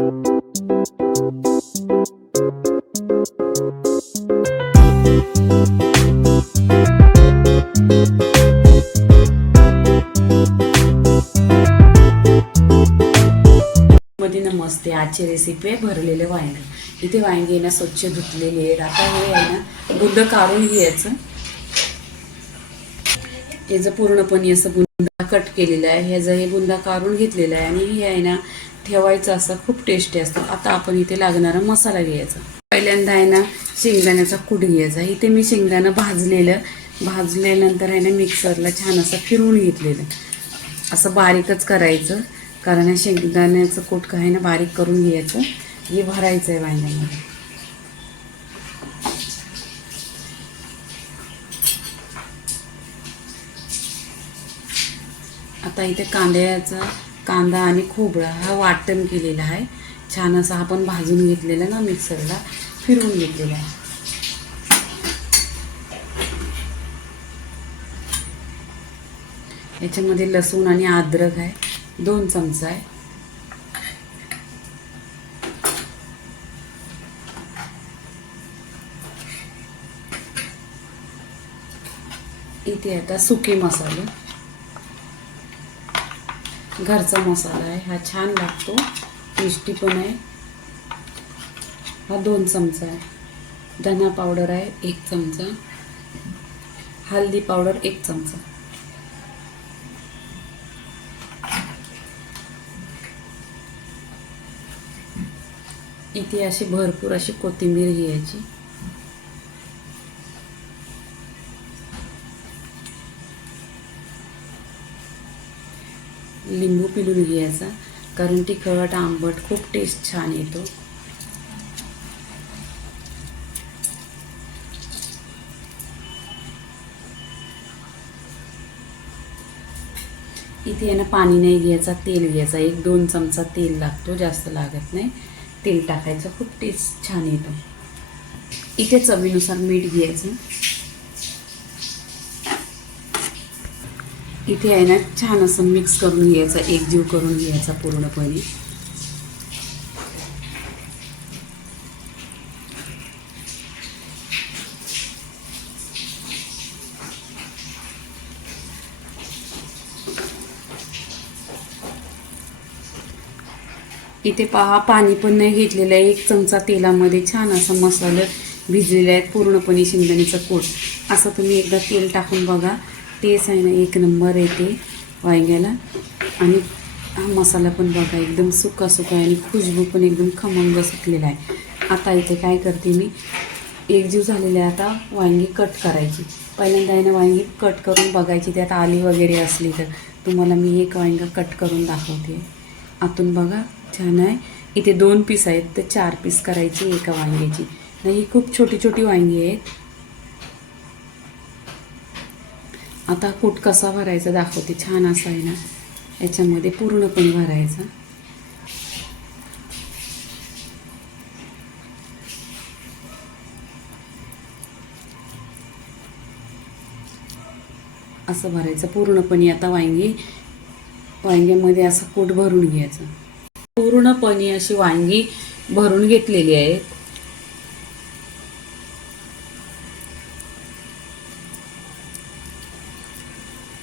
मध्ये नमस्ते. आजची रेसिपी आहे भरलेले वांगे. इथे वांगे ना स्वच्छ धुतलेले आहेत. आता हे आहे ना बुंद काढून घ्यायचं. याचं पूर्णपणे असं बुंदा कट केलेला आहे. ह्याचं हे बुंदा काढून घेतलेला आहे आणि हे आहे ना ठेवायचं. असं खूप टेस्टी असतं. आता आपण इथे लागणारा मसाला घ्यायचा. पहिल्यांदा आहे ना शेंगदाण्याचा कूट घ्यायचा. इथे मी शेंगदाणा भाजल्यानंतर आहे ना मिक्सरला छान असं फिरवून घेतलेलं. असं बारीकच करायचं, कारण हे शेंगदाण्याचं कूट काय ना बारीक करून घ्यायचं. हे भरायचं आहे वांग्यामध्ये. आता इथे कांदा आणि खोबरा हा वाटण केलेला आहे. छान असं आपण भाजून घेतलेला ना मिक्सरला फिरवून घेतलेला आहे. याच्यामध्ये लसूण आणि अद्रक आहे, 2 चमचा आहे. इथे आता सुके मसाले, घरचा मसाला आहे. हा छान लागतो, टेस्टी पण आहे. हा 2 चमचा आहे. धना पावडर आहे 1 चमचा. हळदी पावडर 1 चमचा. इथे अशी भरपूर अशी कोथिंबीर घ्यायची. लिंबू पिळून घ्यायचा, कारण तिखट आंबट खूप टेस्ट छान येतो. इथे आहे ना पाणी नाही घ्यायचा, तेल घ्यायचा. 1-2 चमचा तेल लागतो, जास्त लागत नाही. तेल टाकायचं, खूप टेस्ट छान येतो. इथे चवीनुसार मीठ घ्यायचं. इथे आहे ना छान असं मिक्स करून घ्यायचं, एकजीव करून घ्यायचा पूर्णपणे. इथे पहा पाणी पण नाही घेतलेलं आहे. 1 चमचा तेलामध्ये छान असा मसाला भिजलेला आहे पूर्णपणे. शेंगदाण्याचं कूट असं तुम्ही एकदा तेल टाकून बघा, टेस्ट आहे ना 1 नंबर येते वांग्याला. आणि हा मसाला पण बघा एकदम सुका आहे आणि खुशबू पण एकदम खमंग सुटलेला आहे. आता इथे काय करते मी, एकजीव झालेले आता वांगी कट करायची. पहिल्यांदा आहे ना वांगी कट करून बघायची, त्यात आली वगैरे असली तर. तुम्हाला मी एक वांगा कट करून दाखवते. आतून बघा छान आहे. इथे 2 पीस आहेत तर 4 पीस करायची एका वांग्याची. ही खूप छोटी छोटी वांगी आहेत. आता कूट कसा भरायचा दाखवते. छान असा आहे ना याच्यामध्ये पूर्णपणे भरायचा. असं भरायचं पूर्णपणे. आता वांग्यामध्ये असं कूट भरून घ्यायचं. पूर्णपणे अशी वांगी भरून घेतलेली आहेत.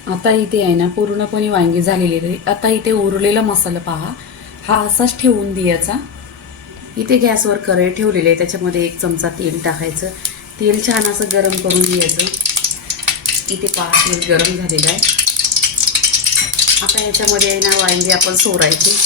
आता इथे आहे ना पूर्णपणे वांगी झालेली आहे. आता इथे उरलेला मसाला पहा, हा असाच ठेवून द्यायचा. इथे गॅसवर कढई ठेवलेली आहे, त्याच्यामध्ये 1 चमचा तेल टाकायचं. तेल छान असं गरम करून घ्यायचं. इथे पहा तेल गरम झालेलं आहे. आता याच्यामध्ये आहे ना वांगी आपण सोडायची.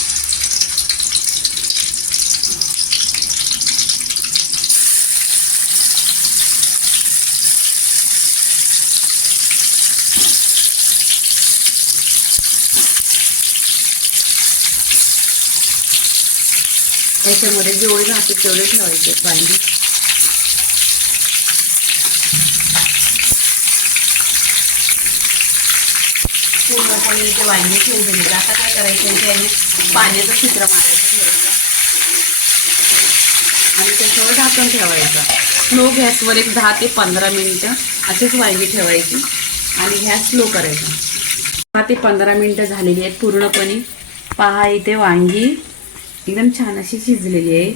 याच्यामध्ये जेवढे राहते तेवढे ठेवायचे वांगी. पूर्णपणे इथे वांगे ठेवलेले. आता काय करायचं, त्याने पाण्याचं चित्र मारायचं थोडंसं आणि त्याच्यावर झाकण ठेवायचं. स्लो गॅसवर एक 10 ते 15 मिनिटं असेच वांगी ठेवायची आणि गॅस स्लो करायचा. 10 ते 15 मिनिटं झालेली आहेत पूर्णपणे. पहा इथे वांगी एकदम छान अशी शिजलेली आहे.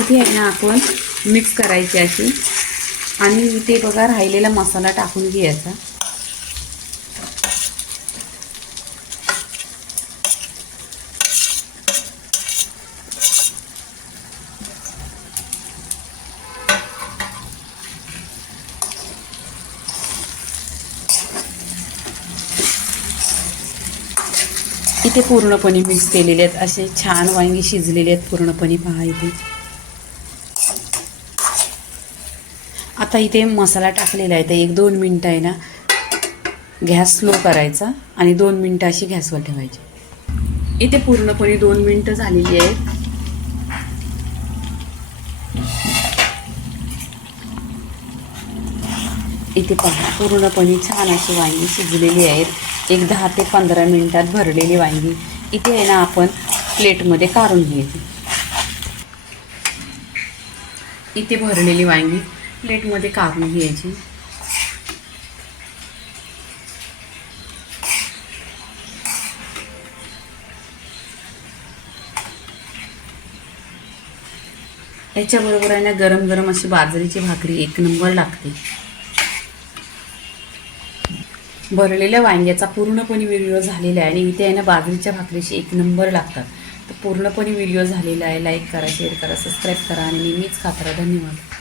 इथे आहे ना आपण मिक्स करायची अशी आणि इथे बघा राहिलेला मसाला टाकून घ्यायचा. इथे पूर्णपणे मिक्स केलेले आहेत. असे छान वांगी शिजलेले आहेत पूर्णपणे. पहा इथे. आता इथे मसाला टाकलेला आहे तर 1-2 मिनटं आहे ना गॅस स्लो करायचा आणि 2 मिनटं अशी गॅसवर ठेवायची. इथे पूर्णपणे 2 मिनटं झालेली आहेत. इथे पहा पूर्णपणे छान अशी वांगी शिजलेली आहेत. एक 10 ते 15 मिनटात भरलेली वांगी. इथे आहे ना आपण प्लेटमध्ये काढून घ्यायची. इथे भरलेली वांगी प्लेटमध्ये काढून घ्यायची. याच्याबरोबर आहे ना गरम गरम अशी बाजरीची भाकरी एक नंबर लागते. भरलेल्या वांग्याचा पूर्णपणे व्हिडिओ झालेला आहे आणि इथे आहे ना बाजरीच्या भाकरीची एक नंबर लागतात. तर पूर्णपणे व्हिडिओ झालेला आहे. लाईक करा, शेअर करा, सबस्क्राईब करा आणि नेहमीच खात राहा. धन्यवाद.